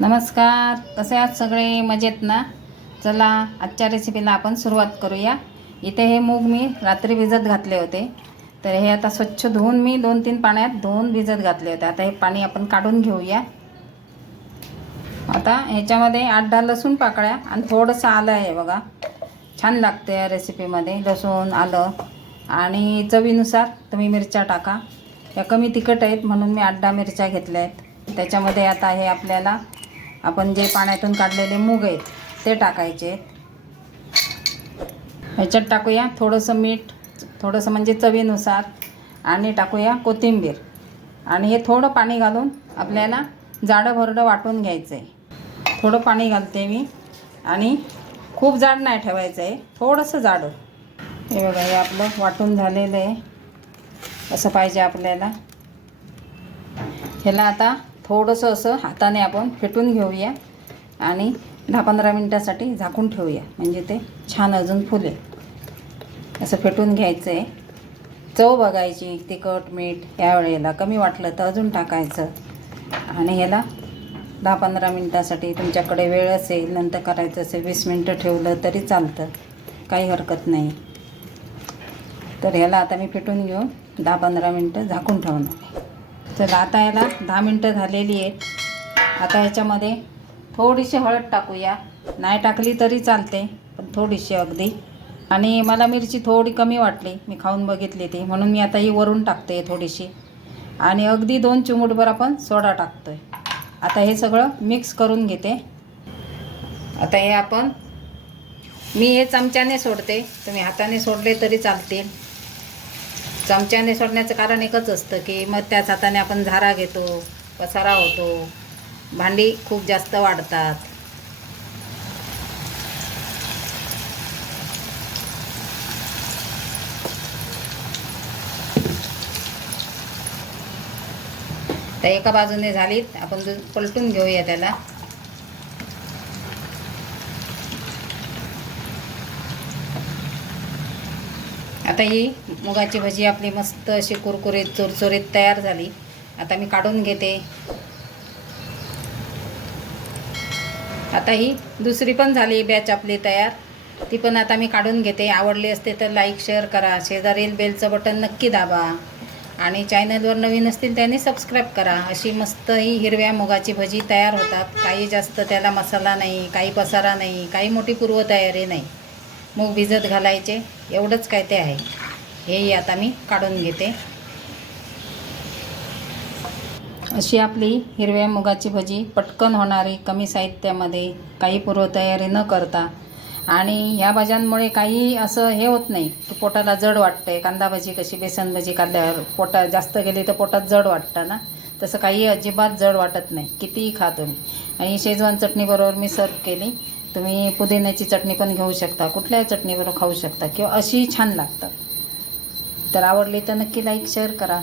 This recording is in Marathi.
नमस्कार, कसे आहात सगळे? मजेत ना? चला आजच्या रेसिपीला आपण सुरुवात करूया. इथे हे मूग मी रात्री भिजत घातले होते, तर हे आता स्वच्छ धुवून मी 2-3 पाण्यात धुवून भिजत घातले होते. आता हे पाणी आपण काढून घेऊया. आता ह्याच्यामध्ये 8-10 लसूण पाकळ्या आणि थोडंसं आलं आहे बघा. छान लागते या रेसिपीमध्ये लसूण आलं. आणि चवीनुसार तुम्ही मिरच्या टाका. या कमी तिखट आहेत म्हणून मी 8-10 मिरच्या घेतल्या आहेत. त्याच्यामध्ये आता हे आपल्याला आपण जे पाण्यातून काढलेले मूग आहेत ते टाकायचे. ह्याच्यात टाकूया थोडंसं मीठ, थोडंसं म्हणजे चवीनुसार, आणि टाकूया कोथिंबीर. आणि हे थोडं पाणी घालून आपल्याला जाडं भरडं वाटून घ्यायचं आहे. थोडं पाणी घालते मी, आणि खूप जाड नाही ठेवायचं आहे, थोडंसं जाडं. हे बघा, हे आपलं वाटून झालेलं आहे. असं पाहिजे आपल्याला. ह्याला आता थोडंसं असं हाताने आपण फेटून घेऊया आणि 10-15 मिनटासाठी झाकून ठेवूया, म्हणजे ते छान अजून फुलेल. असं फेटून घ्यायचं आहे. चव बघायची, तिखट मीठ यावेळेला कमी वाटलं तर अजून टाकायचं. आणि ह्याला 10-15 मिनटासाठी तुमच्याकडे वेळ असेल, नंतर करायचं असेल 20 मिनटं ठेवलं तरी चालतं, काही हरकत नाही. तर ह्याला आता मी फेटून घेऊन 10-15 मिनटं झाकून ठेवणार आहे. तर आता याला 10 मिनटं झालेली आहेत. आता ह्याच्यामध्ये थोडीशी हळद टाकूया. नाही टाकली तरी चालते, पण थोडीशी अगदी. आणि मला मिरची थोडी कमी वाटली, मी खाऊन बघितली ती, म्हणून मी आता ही वरून टाकते थोडीशी. आणि अगदी 2 चिमूटभर आपण सोडा टाकतो आहे. आता हे सगळं मिक्स करून घेते. आता हे मी हे चमच्याने सोडते, तुम्ही हाताने सोडले तरी चालतील. चमच्याने सोडण्याचं कारण एकच असतं की मग त्याच हाताने आपण झारा घेतो, पसारा होतो, भांडी खूप जास्त वाढतात. तर एका बाजूने झालीत, आपण पलटून घेऊया त्याला. आता ही मुगाची भजी आपली मस्त अशी कुरकुरीत चुरचुरीत तयार झाली. आता मी काढून घेते. आता ही दुसरी पण झाली बॅच आपली तयार, ती पण आता मी काढून घेते. आवडली असते तर लाईक शेअर करा, शेजारील बेलचं बटन नक्की दाबा, आणि चॅनलवर नवीन असतील त्यांनी सबस्क्राईब करा. अशी मस्त ही हिरव्या मुगाची भजी तयार होतात. काही जास्त त्याला मसाला नाही, काही पसारा नाही, काही मोठी पूर्वतयारी नाही. मूग भिजत घालायचे, एवढंच काय ते आहे. हेही आता मी काढून घेते. अशी आपली हिरव्या मुगाची भजी पटकन होणारी, कमी साहित्यामध्ये, काही पूर्वतयारी न करता. आणि ह्या भाज्यांमुळे काही असं हे होत नाही की पोटाला जड वाटतं आहे. कांदा भजी कशी, बेसन भजी खाल्ल्यावर पोटात जास्त गेली तर पोटात जड वाटतं ना, तसं काही अजिबात जड वाटत नाही, कितीही खा तुम्ही. आणि शेजवान चटणीबरोबर मी सर्व केली. तुम्ही पुदिन्याची चटणी पण घेऊ शकता, कुठल्याही चटणीबरोबर खाऊ शकता, किंवा अशी छान लागतात. तर आवडली तर नक्की लाईक शेअर करा.